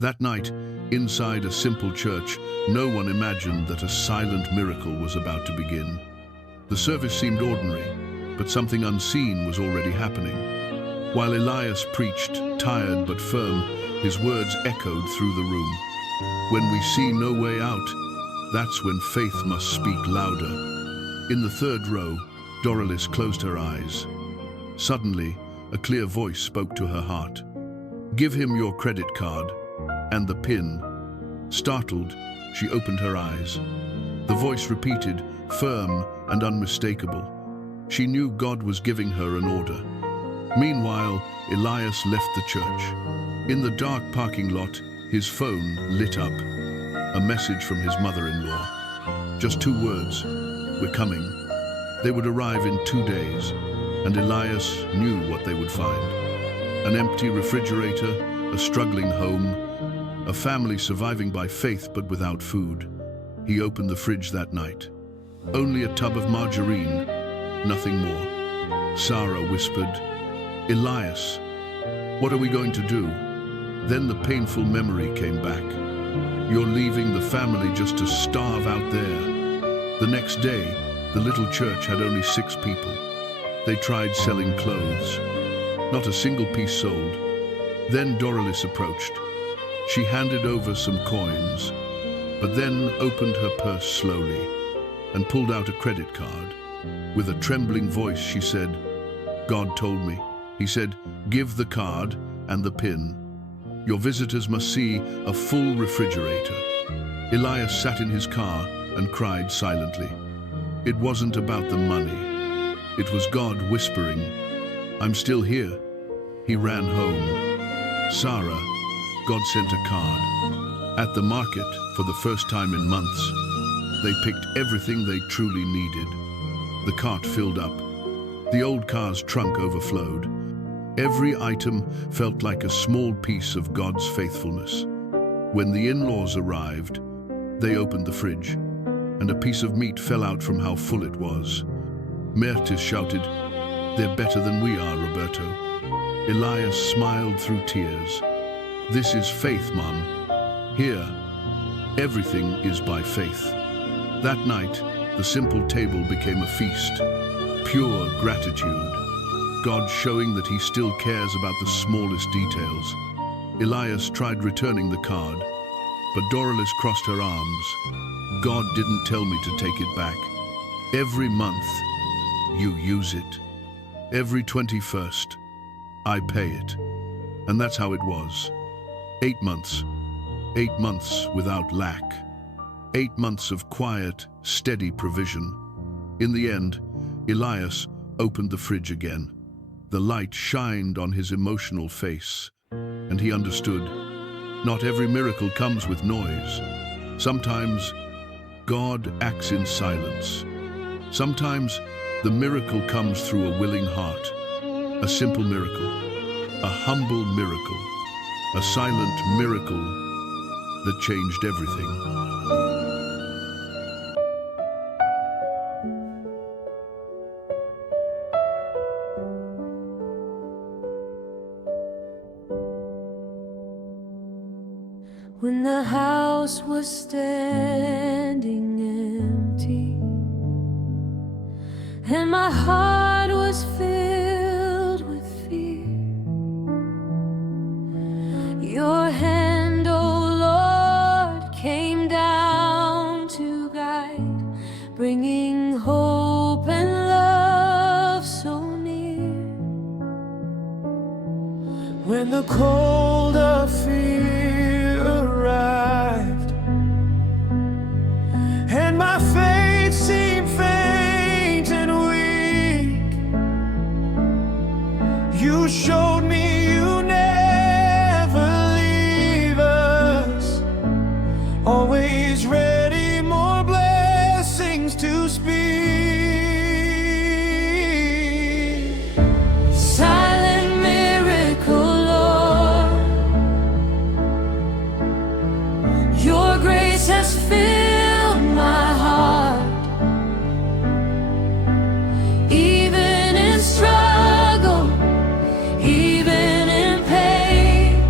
That night, inside a simple church, no one imagined that a silent miracle was about to begin. The service seemed ordinary, but something unseen was already happening. While Elias preached, tired but firm, his words echoed through the room. When we see no way out, that's when faith must speak louder. In the third row, Doralice closed her eyes. Suddenly, a clear voice spoke to her heart. "Give him your credit card and the PIN." Startled, she opened her eyes. The voice repeated, firm and unmistakable. She knew God was giving her an order. Meanwhile, Elias left the church. In the dark parking lot, his phone lit up. A message from his mother-in-law. Just 2 words, "We're coming." They would arrive in 2 days, and Elias knew what they would find. An empty refrigerator, a struggling home, a family surviving by faith but without food. He opened the fridge that night. Only a tub of margarine, nothing more. Sara whispered, "Elias, what are we going to do?" Then the painful memory came back. "You're leaving the family just to starve out there." The next day, the little church had only 6 people. They tried selling clothes. Not a single piece sold. Then Doralice approached. She handed over some coins, but then opened her purse slowly and pulled out a credit card. With a trembling voice, she said, "God told me." He said, "Give the card and the PIN. Your visitors must see a full refrigerator." Elias sat in his car and cried silently. It wasn't about the money. It was God whispering, "I'm still here." He ran home. Sara, God sent a card. At the market, for the first time in months, they picked everything they truly needed. The cart filled up. The old car's trunk overflowed. Every item felt like a small piece of God's faithfulness. When the in-laws arrived, they opened the fridge, and a piece of meat fell out from how full it was. Mertis shouted, "They're better than we are, Roberto." Elias smiled through tears. "This is faith, Mum. Here, everything is by faith." That night, the simple table became a feast. Pure gratitude. God showing that he still cares about the smallest details. Elias tried returning the card, but Doralice crossed her arms. "God didn't tell me to take it back. Every month, you use it. Every 21st, I pay it." And that's how it was. 8 months. 8 months without lack. 8 months of quiet, steady provision. In the end, Elias opened the fridge again. The light shined on his emotional face, and he understood. Not every miracle comes with noise. Sometimes God acts in silence. Sometimes the miracle comes through a willing heart. A simple miracle, a humble miracle, a silent miracle that changed everything. When the house was standing empty and my heart was filled with fear, your hand, oh Lord, came down to guide, bringing hope and love so near. When the cold of fear arrived and my faith seemed faint and weak, you showed me you never leave us, always ready, more blessings to speak. Silent miracle, Lord, your grace has filled my heart. Even in struggle, even in pain,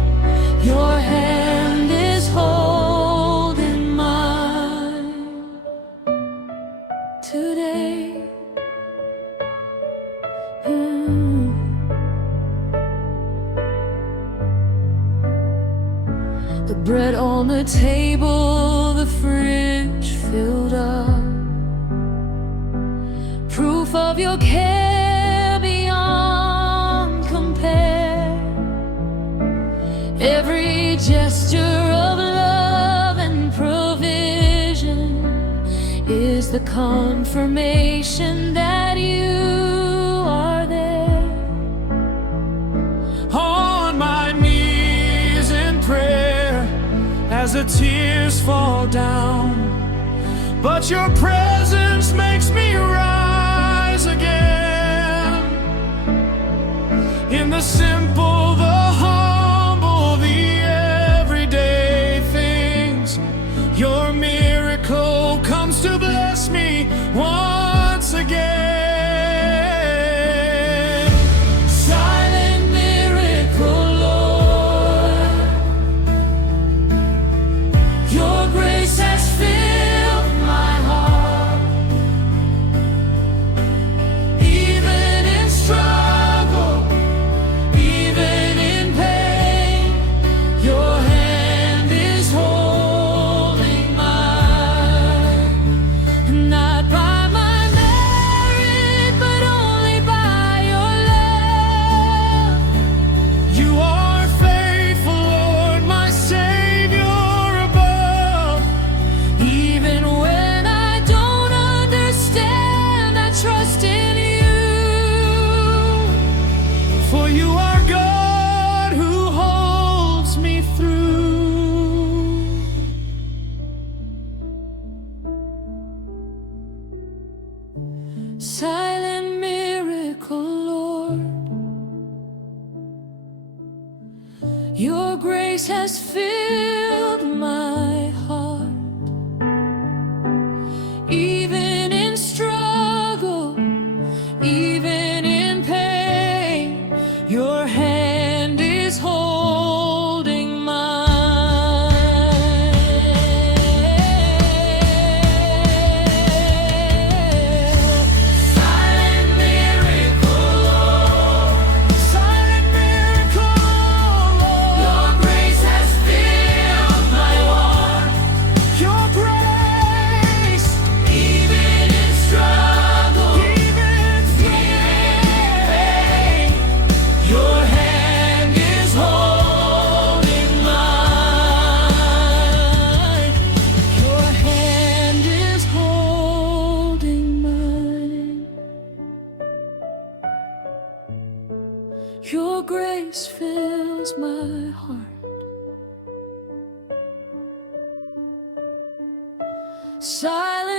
your hand The bread on the table, the fridge filled up, proof of your care beyond compare. Every gesture of love and provision is the confirmation that you are there. On my knees in prayer as the tears fall down, but your presence makes me rise again. In the simple, the humble, the everyday things, your miracle comes to bless me once again. Silent miracle, Lord, your grace has filled my heart. Even in struggle, even in pain, your hand is holding mine. Not by my merit, but only by your love. You are faithful, Lord, my Savior above. Even when I don't understand, I trust in you. For you are God who holds me through. Silent miracle, Lord, your grace has filled my heart. Even in struggle, even in pain, your hand is holding mine. Silent miracle, Lord, silent miracle, Lord, your grace has filled my heart. Your grace, even in struggle, even in pain, your hand is holding mine. Your hand is holding mine. Your grace fills my heart. Silent